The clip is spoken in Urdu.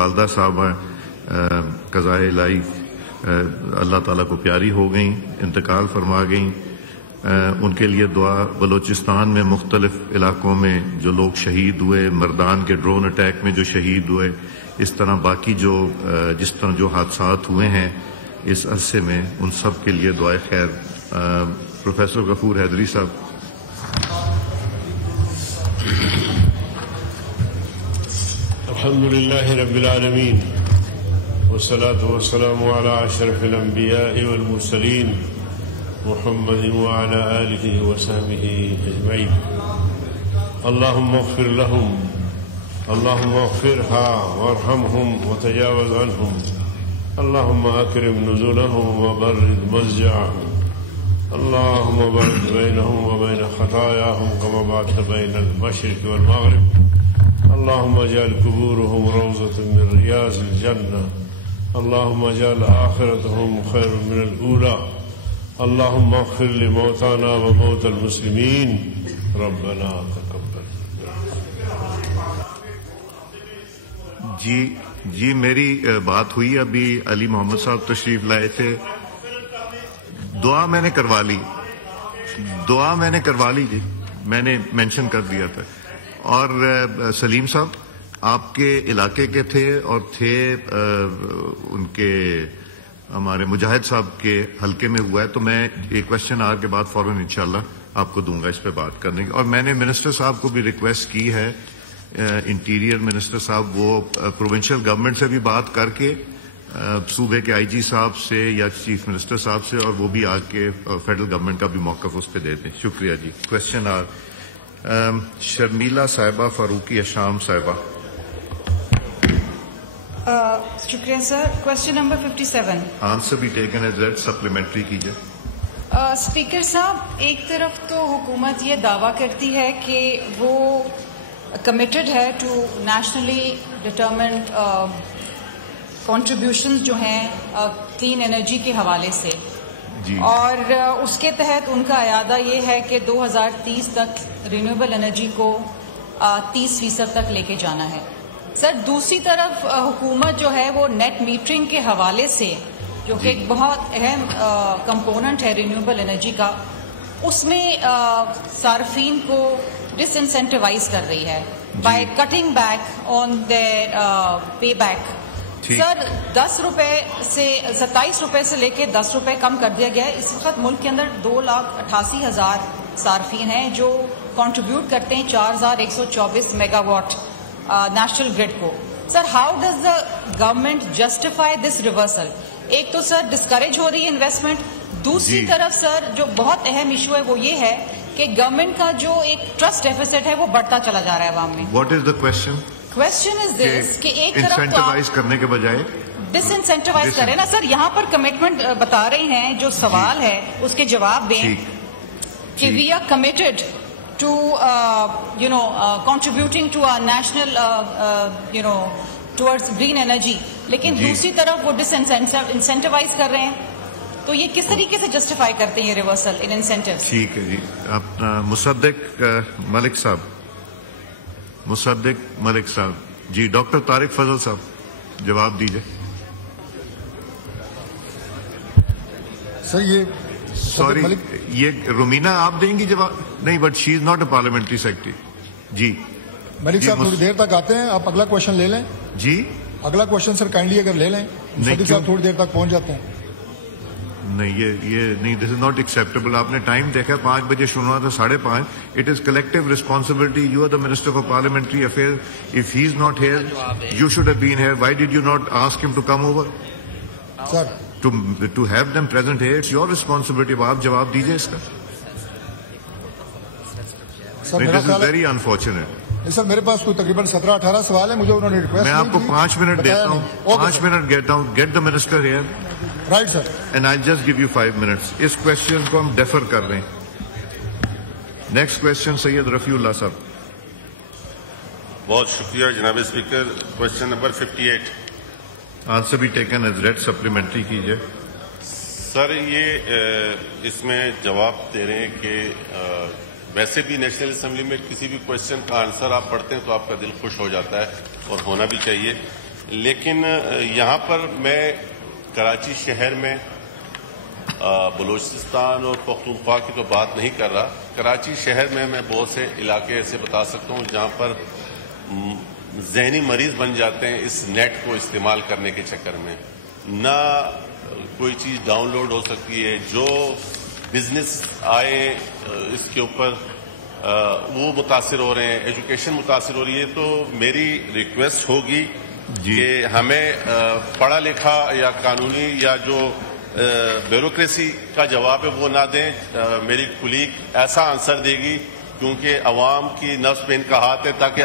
والدہ صاحب قضائے الہی اللہ تعالیٰ کو پیاری ہو گئیں، انتقال فرما گئیں. ان کے لیے دعا. بلوچستان میں مختلف علاقوں میں جو لوگ شہید ہوئے، مردان کے ڈرون اٹیک میں جو شہید ہوئے، اس طرح باقی جس طرح جو حادثات ہوئے ہیں اس عرصے میں، ان سب کے لیے دعائے خیر. پروفیسر غفور حیدری صاحب. الحمد لله رب العالمين والصلاة والسلام على أشرف الأنبياء والمرسلين محمد وعلى آله وصحبه أجمعين. اللهم اغفر لهم، اللهم اغفرها وارحمهم وتجاوز عنهم، اللهم أكرم نزلهم وبرد مضجعهم، اللهم باعد بينهم وبين خطاياهم كما بعدت بين المشرق والمغرب، اللهم اجعل قبورهم روضة من رياض الجنة، اللهم اجعل آخرتهم خير من الأولى، اللهم اغفر لموتانا وموتى المسلمين، ربنا تقبل. جی میری بات ہوئی، ابھی علی محمد صاحب تشریف لائے تھے. دعا میں نے کروا لی جی، میں نے مینشن کر دیا تھا. اور سلیم صاحب آپ کے علاقے کے تھے اور تھے ان کے ہمارے مجاہد صاحب کے حلقے میں ہوا ہے، تو میں ایک کوشچن آر کے بعد فوراً انشاءاللہ آپ کو دوں گا اس پہ بات کرنے کی. اور میں نے منسٹر صاحب کو بھی ریکویسٹ کی ہے، انٹیریئر منسٹر صاحب، وہ پروونشل گورنمنٹ سے بھی بات کر کے صوبے کے آئی جی صاحب سے یا چیف منسٹر صاحب سے، اور وہ بھی آ کے فیڈرل گورنمنٹ کا بھی موقف اس پہ دے دیں. شکریہ جی. کوشچن آر شرمیلا صاحبہ فاروقی اشام صاحبہ. شکریہ سر. Question number 57. آنسر بھی ٹیکن ایز ریڈ، سپلیمنٹری کیجیے. اسپیکر صاحب، ایک طرف تو حکومت یہ دعویٰ کرتی ہے کہ وہ کمیٹڈ ہے ٹو نیشنلی ڈٹرمنڈ کنٹریبیوشن جو ہیں کلین انرجی کے حوالے سے، جی، اور اس کے تحت ان کا اعادہ یہ ہے کہ 2030 تک رینیویبل انرجی کو 30% تک لے کے جانا ہے. سر، دوسری طرف حکومت جو ہے وہ نیٹ میٹرنگ کے حوالے سے، جو کہ ایک بہت اہم کمپوننٹ ہے رینیویبل انرجی کا، اس میں صارفین کو ڈس انسینٹیوائز کر رہی ہے by cutting back on their pay back. Sir, 10 روپے سے 27 روپے سے لے کے 10 روپے کم کر دیا گیا ہے. اس وقت ملک کے اندر 2,88,000 صارفین ہیں جو کنٹریبیوٹ کرتے ہیں 4,124 میگا واٹ نیشنل گرڈ کو. Sir, how does the government justify this reversal? ایک تو سر ڈسکریج ہو رہی ہے انویسٹمنٹ، دوسری طرف سر جو بہت اہم ایشو ہے وہ یہ ہے کہ گورنمنٹ کا جو ایک ٹرسٹ ڈیفیسٹ ہے وہ بڑھتا چلا جا رہا ہے عوام میں. What is the question? Question is this کہ ایک طرف انسینٹیوائز کرنے کے بجائے ڈس انسینٹیوائز کریں نا سر. یہاں پر کمٹمنٹ بتا رہے ہیں، جو سوال ہے اس کے جواب دیں کہ we are committed to contributing to our national towards green energy, لیکن دوسری طرف وہ ڈس انسینٹیوائز کر رہے ہیں. تو یہ کس طریقے سے جسٹیفائی کرتے ہیں یہ ریورسل ان انسینٹیوز؟ ٹھیک ہے جی. اپنا مصدق ملک صاحب جی. ڈاکٹر طارق فضل صاحب جواب دیجیے. سر یہ سوری، یہ رومینہ آپ دیں گی جواب؟ نہیں، but she is not a parliamentary secretary. جی ملک صاحب تھوڑی دیر تک آتے ہیں، آپ اگلا کوشچن لے لیں. جی اگلا کوشچن سر کائنڈلی اگر لے لیں. صدیق صاحب تھوڑی دیر تک پہنچ جاتے ہیں. نہیں، یہ نہیں، دس از ناٹ ایکسیپٹیبل. آپ نے ٹائم دیکھا 5 بجے شروع ہوا تھا، 5:30. It is collective responsibility. You are the minister for parliamentary affair. If he is not here you should have been here. Why did you not ask him to come over sir to have them present here? It's your responsibility. اب آپ جواب دیجیے اس کا. سر دس از ویری انفارچونیٹ. سر میرے پاس کوئی تقریباً 17-18 سوال ہے. مجھے انہوں نے ریکویسٹ، میں آپ کو 5 منٹ دیتا ہوں. 5 منٹ دیتا ہوں. Get the minister here. Right sir. And I just give you 5 minutes. اس کوشچن کو ہم ڈیفر کر رہے ہیں. Next question Syed Rafiullah صاحب. بہت شکریہ جناب اسپیکر. Question number 58. آنسر بھی ٹیکن ایز ریڈ، سپلیمنٹری کیجیے. سر، یہ اس میں جواب دے رہے ہیں کہ ویسے بھی نیشنل اسمبلی میں کسی بھی کوشچن کا آنسر آپ پڑھتے ہیں تو آپ کا دل خوش ہو جاتا ہے اور ہونا بھی چاہیے. لیکن یہاں پر میں کراچی شہر میں بلوچستان اور پختونخوا کی تو بات نہیں کر رہا. کراچی شہر میں بہت سے علاقے ایسے بتا سکتا ہوں جہاں پر ذہنی مریض بن جاتے ہیں اس نیٹ کو استعمال کرنے کے چکر میں. نہ کوئی چیز ڈاؤن لوڈ ہو سکتی ہے. جو بزنس آئے اس کے اوپر وہ متاثر ہو رہے ہیں, ایجوکیشن متاثر ہو رہی ہے. تو میری ریکویسٹ ہوگی کہ ہمیں پڑھا لکھا یا قانونی یا جو بیوروکریسی کا جواب ہے وہ نہ دیں. میری کلیگ ایسا آنسر دے گی کیونکہ عوام کی نبض پہ ان کا ہاتھ ہے, تاکہ